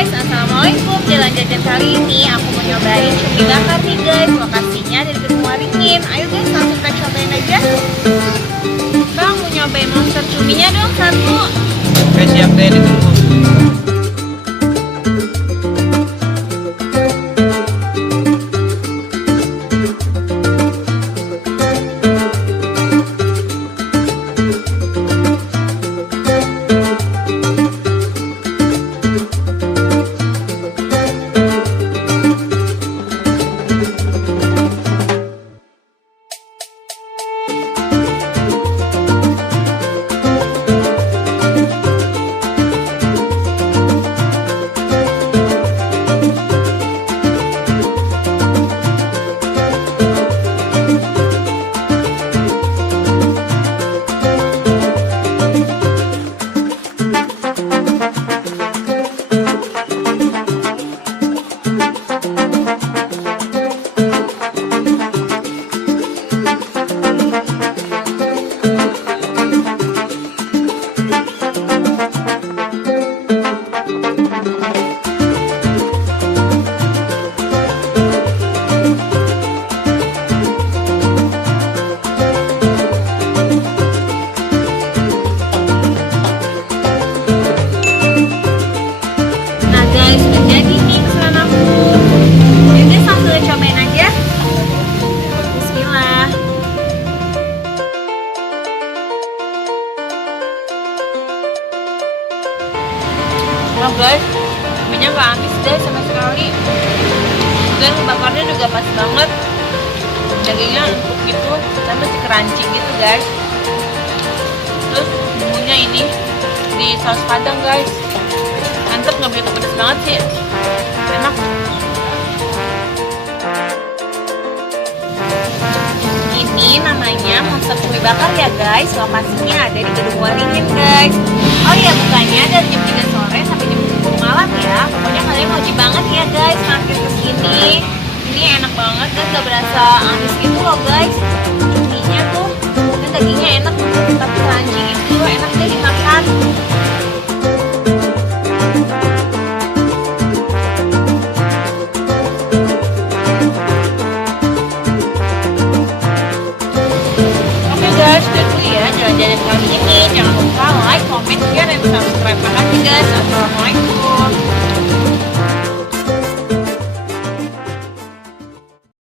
guys, assalamualaikum. Jalan jajan kali ini aku mau nyobain cumi bakar nih guys. Lokasinya ada di Gedung Waringin. Ayo guys, langsung kita cobain aja. Bang, mau nyobain monster cuminya dong satu. Oke, siap deh, ditunggu. Nah guys, minyak gak amis guys sama sekali. Dan bakarnya juga pas banget. Dagingnya empuk gitu, dan masih crunchy gitu guys. Terus bumbunya ini di saus padang guys. Mantep, gak begitu pedas banget sih. Enak. Ini namanya monster cumi bakar ya guys. Lokasinya ada di Gedung Waringin guys. Oh iya, bukanya dari jam 3 sore sampai jam 10 malam ya. Pokoknya kalian wajib banget ya guys mampir ke sini. Ini enak banget dan gak berasa amis gitu loh guys. Cuminya tuh dan dagingnya enak tapi crunchy gitu, enak deh dimakan. Oke guys, itu ya jalan-jalan kali ini. Jangan lupa like, comment, share, dan subscribe. Makasih guys.